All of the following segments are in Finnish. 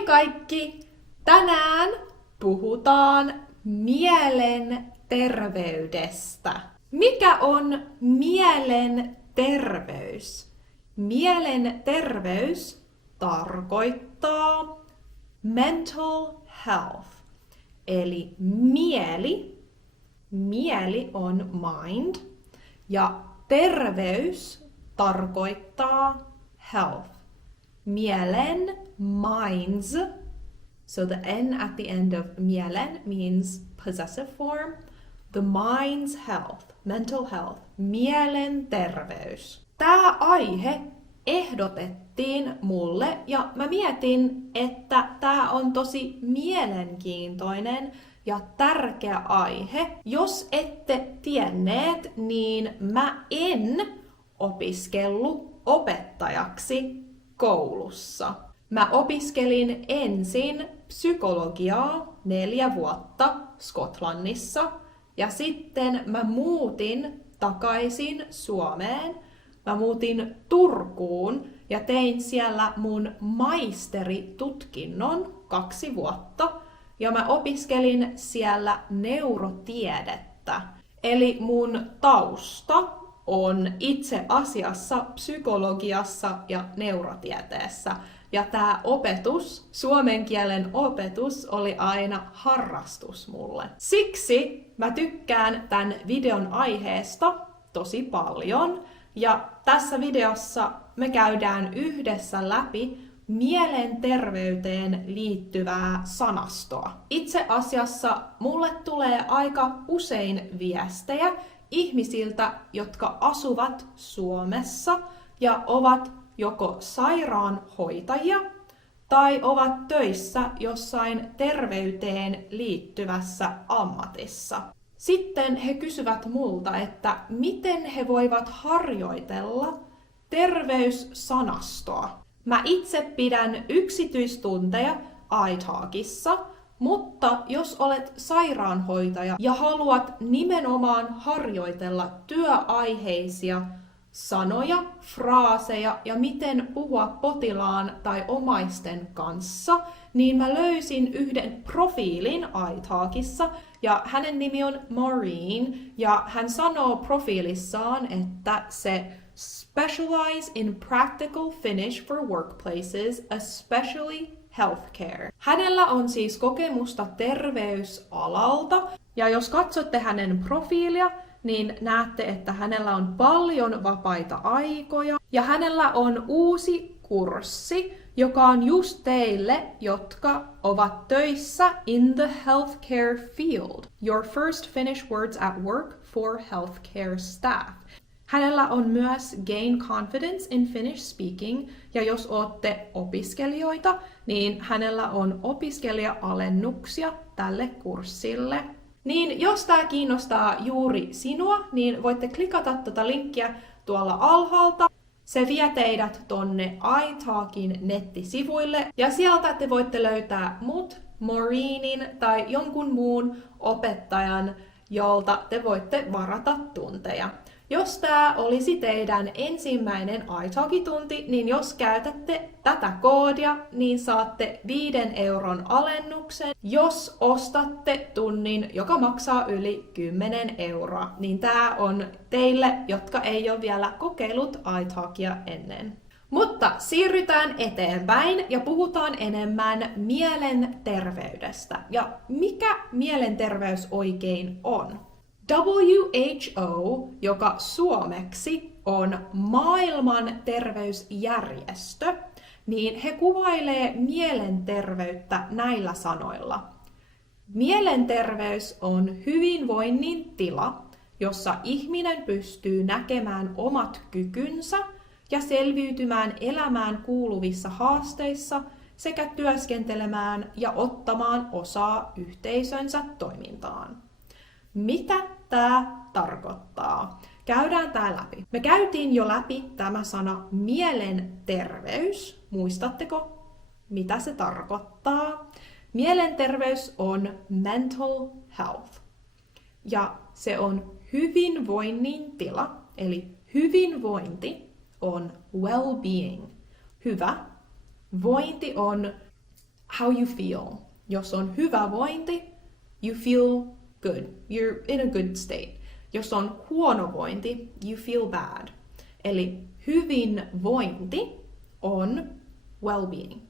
Moi kaikki! Tänään puhutaan mielenterveydestä. Mikä on mielenterveys? Mielenterveys tarkoittaa mental health. Eli mieli on mind ja terveys tarkoittaa health. Mielen, minds, so the N at the end of mielen means possessive form. The mind's health, mental health, mielenterveys. Tämä aihe ehdotettiin mulle ja mä mietin, että tämä on tosi mielenkiintoinen ja tärkeä aihe. Jos ette tienneet, niin mä en opiskellut opettajaksi koulussa. Mä opiskelin ensin psykologiaa 4 vuotta Skotlannissa ja sitten mä muutin takaisin Suomeen. Mä muutin Turkuun ja tein siellä mun maisteritutkinnon 2 vuotta ja mä opiskelin siellä neurotiedettä. Eli mun tausta on itse asiassa psykologiassa ja neurotieteessä. Ja tämä opetus, suomen kielen opetus, oli aina harrastus mulle. Siksi mä tykkään tämän videon aiheesta tosi paljon. Ja tässä videossa me käydään yhdessä läpi mielenterveyteen liittyvää sanastoa. Itse asiassa mulle tulee aika usein viestejä ihmisiltä, jotka asuvat Suomessa ja ovat joko sairaanhoitajia tai ovat töissä jossain terveyteen liittyvässä ammatissa. Sitten he kysyvät multa, että miten he voivat harjoitella terveyssanastoa. Mä itse pidän yksityistunteja iTalkissa, mutta jos olet sairaanhoitaja ja haluat nimenomaan harjoitella työaiheisia sanoja, fraaseja ja miten puhua potilaan tai omaisten kanssa, niin mä löysin yhden profiilin iTalkissa ja hänen nimi on Maureen ja hän sanoo profiilissaan, että se specialize in practical Finnish for workplaces, especially healthcare. Hänellä on siis kokemusta terveysalalta ja jos katsotte hänen profiilia, niin näette, että hänellä on paljon vapaita aikoja ja hänellä on uusi kurssi, joka on just teille, jotka ovat töissä in the healthcare field. Your first Finnish words at work for healthcare staff. Hänellä on myös Gain Confidence in Finnish Speaking, ja jos olette opiskelijoita, niin hänellä on opiskelija-alennuksia tälle kurssille. Niin jos tämä kiinnostaa juuri sinua, niin voitte klikata tuota linkkiä tuolla alhaalta. Se vie teidät tonne iTalkin nettisivuille, ja sieltä te voitte löytää mut, Maureenin tai jonkun muun opettajan, jolta te voitte varata tunteja. Jos tämä olisi teidän ensimmäinen iTalki-tunti, niin jos käytätte tätä koodia, niin saatte 5 euron alennuksen. Jos ostatte tunnin, joka maksaa yli 10 euroa, niin tämä on teille, jotka ei ole vielä kokeillut iTalkia ennen. Mutta siirrytään eteenpäin ja puhutaan enemmän mielenterveydestä. Ja mikä mielenterveys oikein on? WHO, joka suomeksi on maailman terveysjärjestö, niin he kuvailee mielenterveyttä näillä sanoilla. Mielenterveys on hyvinvoinnin tila, jossa ihminen pystyy näkemään omat kykynsä ja selviytymään elämään kuuluvissa haasteissa sekä työskentelemään ja ottamaan osaa yhteisönsä toimintaan. Mitä tämä tarkoittaa? Käydään tämä läpi. Me käytiin jo läpi tämä sana mielenterveys. Muistatteko, mitä se tarkoittaa? Mielenterveys on mental health. Ja se on hyvinvoinnin tila, eli hyvinvointi on well-being. Hyvä. Vointi on how you feel. Jos on hyvävointi, you feel good. You're in a good state. Jos on huonovointi, you feel bad. Eli hyvinvointi on well-being.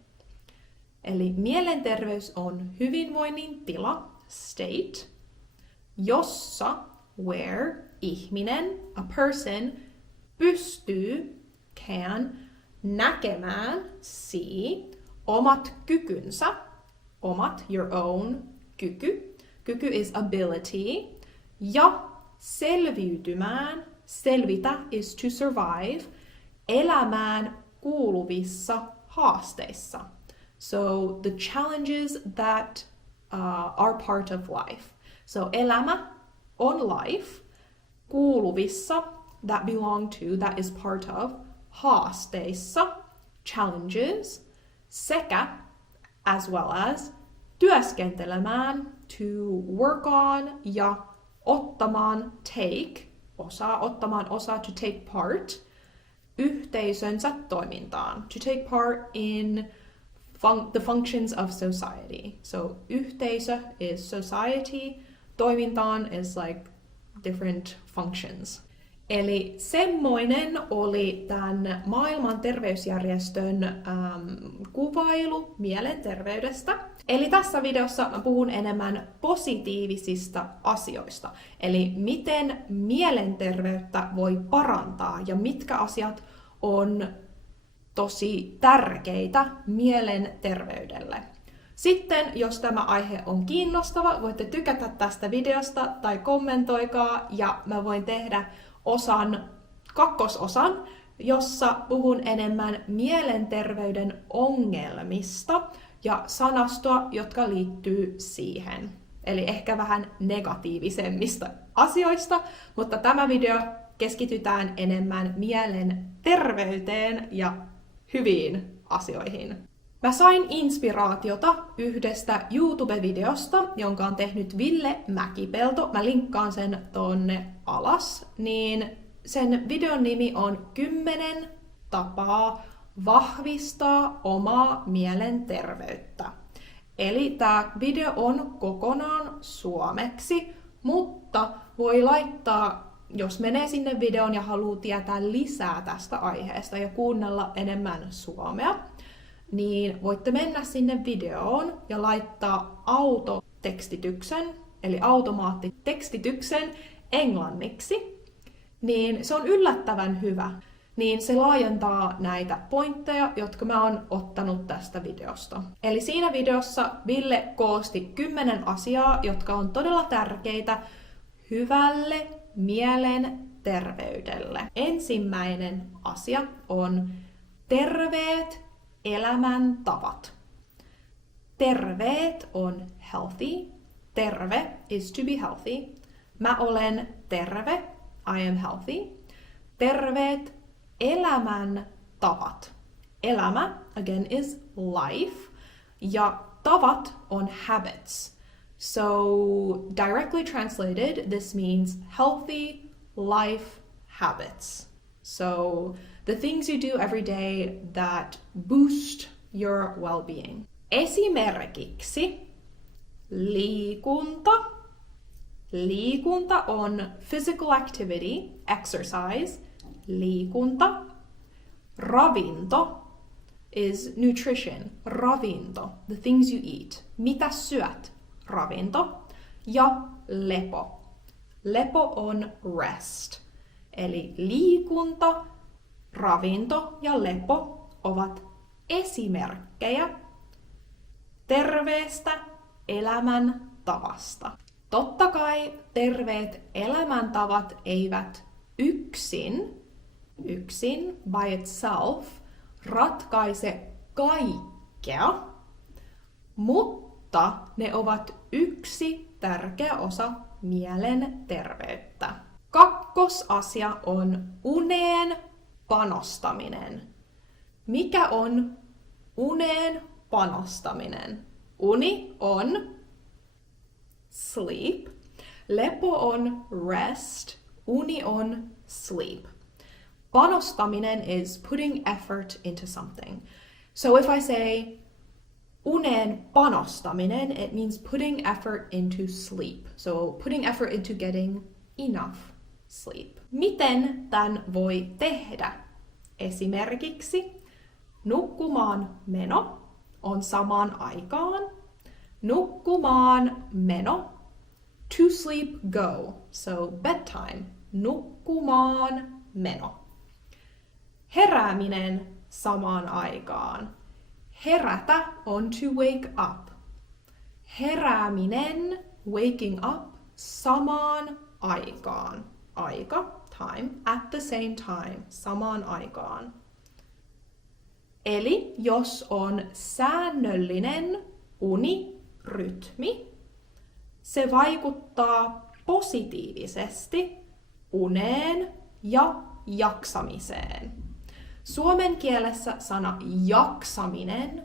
Eli mielenterveys on hyvinvoinnin tila, state, jossa, where, ihminen, a person, pystyy, can, näkemään, see, omat kykynsä, omat, your own, kyky. Kyky is ability. Ja selviytymään, selvitä is to survive, elämään kuuluvissa haasteissa. So the challenges that are part of life. So elämä on life, kuuluvissa, that belong to, that is part of, haasteissa, challenges, sekä, as well as, työskentelemään, to work on, ja ottamaan, take, ottamaan osaa, to take part, yhteisönsä toimintaan, to take part in the functions of society. So yhteisö is society, toimintaan is like different functions. Eli semmoinen oli tämän maailman terveysjärjestön kuvailu mielenterveydestä. Eli tässä videossa mä puhun enemmän positiivisista asioista. Eli miten mielenterveyttä voi parantaa ja mitkä asiat on tosi tärkeitä mielenterveydelle. Sitten, jos tämä aihe on kiinnostava, voitte tykätä tästä videosta tai kommentoikaa ja mä voin tehdä kakkososan, jossa puhun enemmän mielenterveyden ongelmista ja sanastoa, jotka liittyy siihen. Eli ehkä vähän negatiivisemmista asioista, mutta tämä video keskitytään enemmän mielenterveyteen ja hyviin asioihin. Mä sain inspiraatiota yhdestä YouTube-videosta, jonka on tehnyt Ville Mäkipelto. Mä linkkaan sen tonne alas. Niin sen videon nimi on 10 tapaa vahvistaa omaa mielenterveyttä. Eli tää video on kokonaan suomeksi, mutta voi laittaa, jos menee sinne videon ja haluaa tietää lisää tästä aiheesta ja kuunnella enemmän suomea, niin voitte mennä sinne videoon ja laittaa autotekstityksen, eli automaattitekstityksen englanniksi, niin se on yllättävän hyvä. Niin se laajentaa näitä pointteja, jotka mä oon ottanut tästä videosta. Eli siinä videossa Ville koosti 10 asiaa, jotka on todella tärkeitä hyvälle mielenterveydelle. Ensimmäinen asia on terveet elämäntavat. Terveet on healthy. Terve is to be healthy. Mä olen terve. I am healthy. Terveet elämäntavat. Elämä, again, is life. Ja tavat on habits. So, directly translated, this means healthy life habits. So, the things you do every day that boost your well-being. Esimerkiksi liikunta. Liikunta on physical activity, exercise. Liikunta. Ravinto is nutrition. Ravinto, the things you eat. Mitä syöt? Ravinto. Ja lepo. Lepo on rest. Eli liikunta, ravinto ja lepo ovat esimerkkejä terveestä elämäntavasta. Totta kai terveet elämäntavat eivät yksin by itself ratkaise kaikkea, mutta ne ovat yksi tärkeä osa mielenterveyttä. Kakkosasia on uneen panostaminen. Mikä on uneen panostaminen? Uni on sleep. Lepo on rest. Uni on sleep. Panostaminen is putting effort into something. So if I say uneen uneen panostaminen, it means putting effort into sleep. So putting effort into getting enough sleep. Miten tämän voi tehdä? Esimerkiksi nukkumaan meno on samaan aikaan. Nukkumaan meno. To sleep go. So bedtime. Nukkumaan meno. Herääminen samaan aikaan. Herätä on to wake up. Herääminen, waking up, samaan aikaan. Aika, time, at the same time, samaan aikaan. Eli jos on säännöllinen unirytmi, se vaikuttaa positiivisesti uneen ja jaksamiseen. Suomen kielessä sana jaksaminen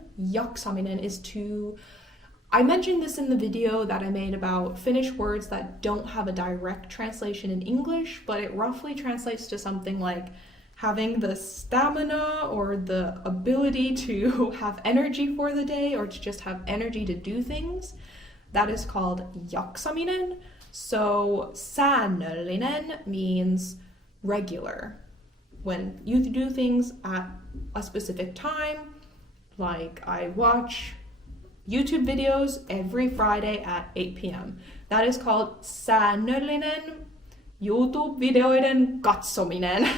is to... I mentioned this in the video that I made about Finnish words that don't have a direct translation in English, but it roughly translates to something like having the stamina or the ability to have energy for the day or to just have energy to do things. That is called jaksaminen. So säännöllinen means regular. When you do things at a specific time, like I watch YouTube videos every Friday at 8 p.m. That is called säännöllinen YouTube-videoiden katsominen.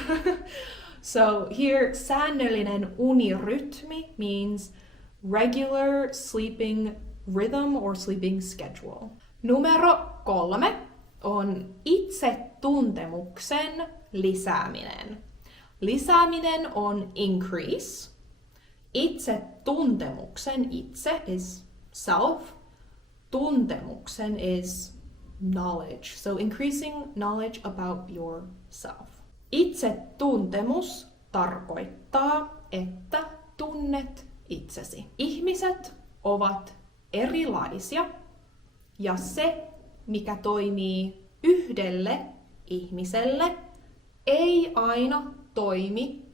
So here, säännöllinen unirytmi means regular sleeping rhythm or sleeping schedule. Numero 3 on itsetuntemuksen lisääminen. Lisääminen on increase. Itsetuntemuksen, itse is self. Tuntemuksen is knowledge. So increasing knowledge about yourself. Itsetuntemus tarkoittaa, että tunnet itsesi. Ihmiset ovat erilaisia ja se, mikä toimii yhdelle ihmiselle, ei aina toimi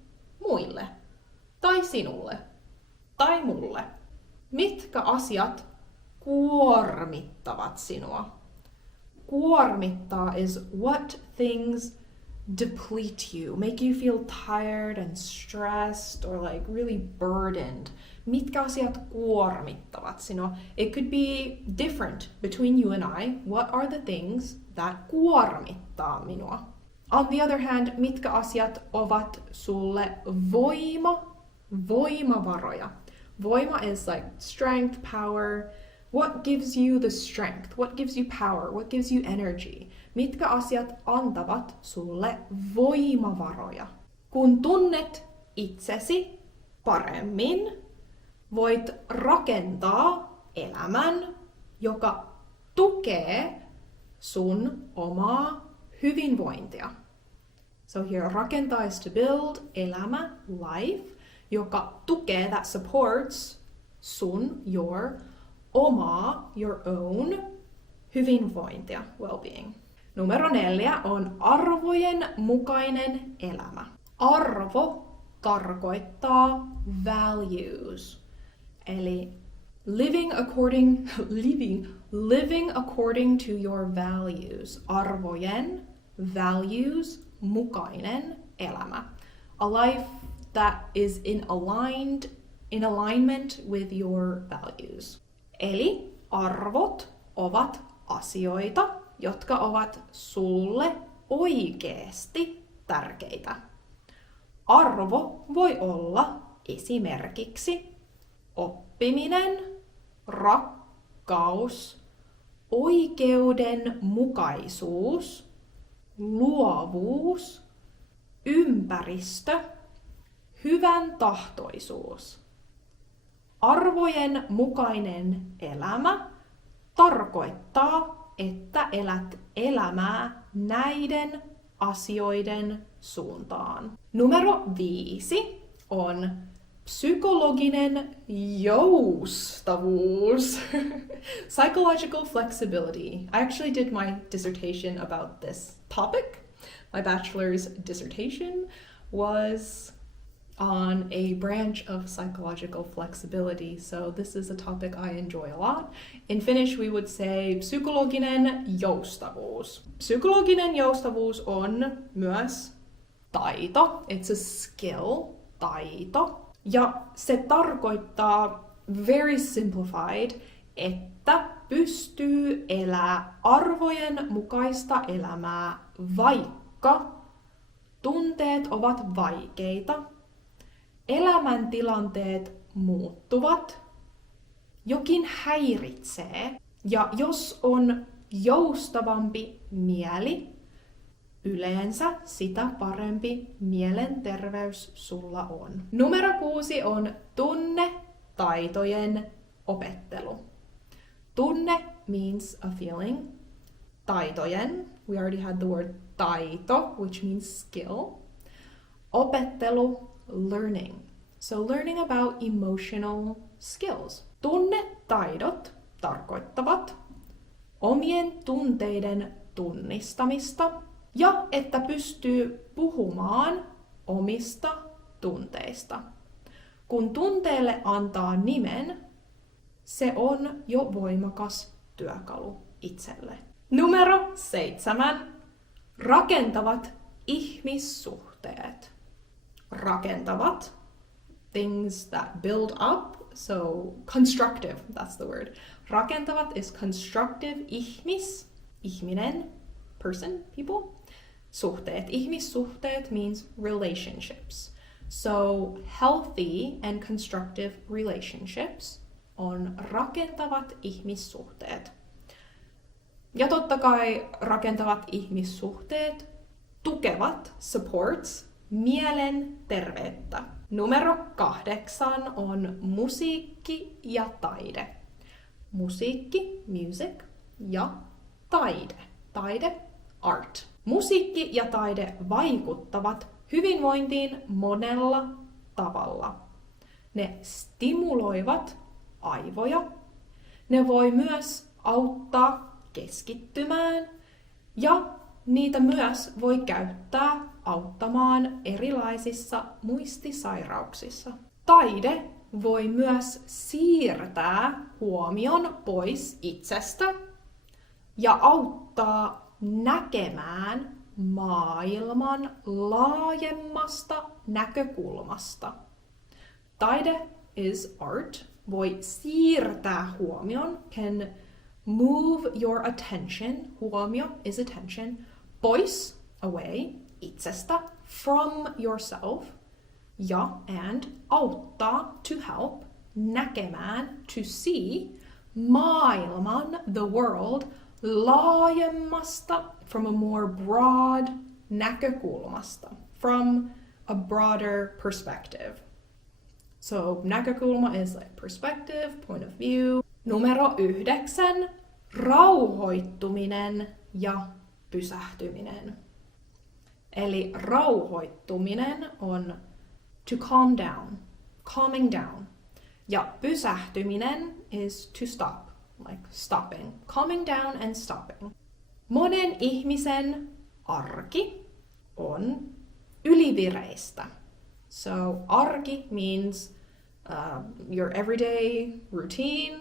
muille. Tai sinulle. Tai mulle. Mitkä asiat kuormittavat sinua? Kuormittaa is what things deplete you, make you feel tired and stressed or like really burdened. Mitkä asiat kuormittavat sinua? It could be different between you and I. What are the things that kuormittaa minua? On the other hand, mitkä asiat ovat sulle voimavaroja? Voima is like strength, power. What gives you the strength? What gives you power? What gives you energy? Mitkä asiat antavat sulle voimavaroja? Kun tunnet itsesi paremmin, voit rakentaa elämän, joka tukee sun omaa hyvinvointia. So here, rakentaa is to build, elämä, life, joka tukee, that supports sun, your, omaa, your own, hyvinvointia, well-being. Numero 4 on arvojen mukainen elämä. Arvo tarkoittaa values. Eli living according to your values. Arvojen, values, mukainen elämä. A life that is in alignment with your values. Eli arvot ovat asioita, jotka ovat sulle oikeasti tärkeitä. Arvo voi olla esimerkiksi oppiminen, rakkaus, oikeudenmukaisuus, luovuus, ympäristö, hyvän tahtoisuus. Arvojen mukainen elämä tarkoittaa, että elät elämää näiden asioiden suuntaan. Numero 5 on psykologinen joustavuus. Psychological flexibility. I actually did my dissertation about this topic. My bachelor's dissertation was on a branch of psychological flexibility, so this is a topic I enjoy a lot. In Finnish we would say psykologinen joustavuus. Psykologinen joustavuus on myös taito. It's a skill, taito. Ja se tarkoittaa very simplified, että pystyy elää arvojen mukaista elämää, vaikka tunteet ovat vaikeita, elämäntilanteet muuttuvat, jokin häiritsee, ja jos on joustavampi mieli, yleensä sitä parempi mielenterveys sulla on. Numero 6 on tunnetaitojen opettelu. Tunne means a feeling. Taitojen, we already had the word taito, which means skill. Opettelu, learning. So learning about emotional skills. Tunnetaidot tarkoittavat omien tunteiden tunnistamista ja että pystyy puhumaan omista tunteista. Kun tunteelle antaa nimen, se on jo voimakas työkalu itselle. Numero 7. Rakentavat ihmissuhteet. Rakentavat, things that build up, so constructive, that's the word. Rakentavat is constructive, ihminen, person, people. Suhteet, ihmissuhteet means relationships. So healthy and constructive relationships on rakentavat ihmissuhteet. Ja totta kai rakentavat ihmissuhteet tukevat, supports, mielen terveyttä. Numero 8 on musiikki ja taide. Musiikki, music, ja taide, art. Musiikki ja taide vaikuttavat hyvinvointiin monella tavalla. Ne stimuloivat aivoja. Ne voi myös auttaa keskittymään ja niitä myös voi käyttää auttamaan erilaisissa muistisairauksissa. Taide voi myös siirtää huomion pois itsestä ja auttaa näkemään maailman laajemmasta näkökulmasta. Taide is art. Voi siirtää huomion, can move your attention, huomio is attention, pois, away, itsestä, from yourself, ja, and, auttaa, to help, näkemään, to see, maailman, the world, laajemmasta, from a more broad näkökulmasta, from a broader perspective. So näkökulma is like perspective, point of view. Numero 9, rauhoittuminen ja pysähtyminen. Eli rauhoittuminen on to calm down, calming down. Ja pysähtyminen is to stop, like stopping, calming down and stopping. Monen ihmisen arki on ylivireistä. So arki means your everyday routine.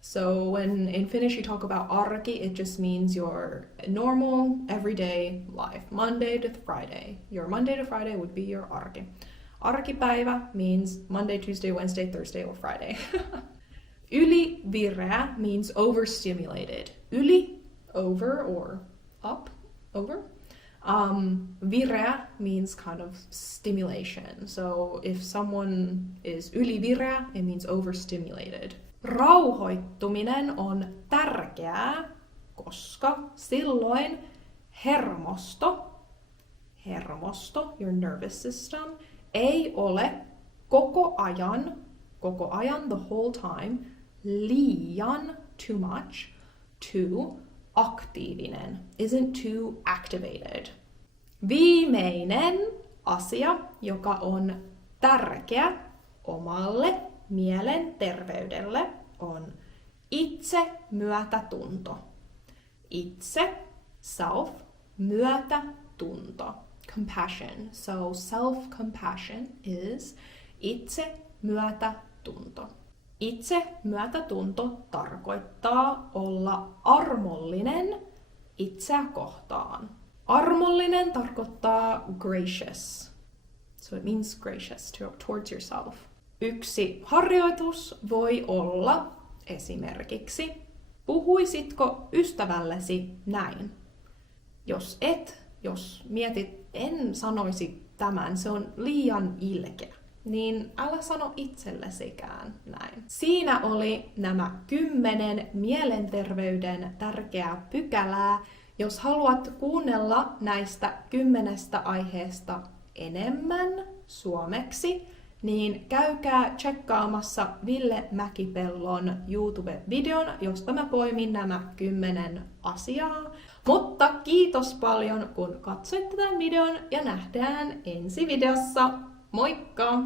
So when in Finnish you talk about arki, it just means your normal everyday life, Monday to Friday. Your Monday to Friday would be your arki. Arkipäivä means Monday, Tuesday, Wednesday, Thursday, or Friday. Ylivireä means overstimulated. Yli, over, or up, over. Vireä means kind of stimulation. So if someone is ylivireä, it means overstimulated. Rauhoittuminen on tärkeää, koska silloin hermosto, your nervous system, ei ole koko ajan, the whole time, liian, too much, too aktiivinen, isn't too activated. Viimeinen asia, joka on tärkeä omalle mielenterveydelle, on itsemyötätunto. Itse, self, myötätunto. compassion. So self-compassion is itsemyötätunto. Itsemyötätunto tarkoittaa olla armollinen itseä kohtaan. Armollinen tarkoittaa gracious. So it means gracious towards yourself. Yksi harjoitus voi olla esimerkiksi, puhuisitko ystävällesi näin? Jos mietit, en sanoisi tämän, se on liian ilkeä, niin älä sano itsellesikään näin. Siinä oli nämä 10 mielenterveyden tärkeää pykälää. Jos haluat kuunnella näistä 10 aiheesta enemmän suomeksi, niin käykää tsekkaamassa Ville Mäkipellon YouTube-videon, josta mä poimin nämä 10 asiaa. Mutta kiitos paljon, kun katsoitte tämän videon ja nähdään ensi videossa. Moikka!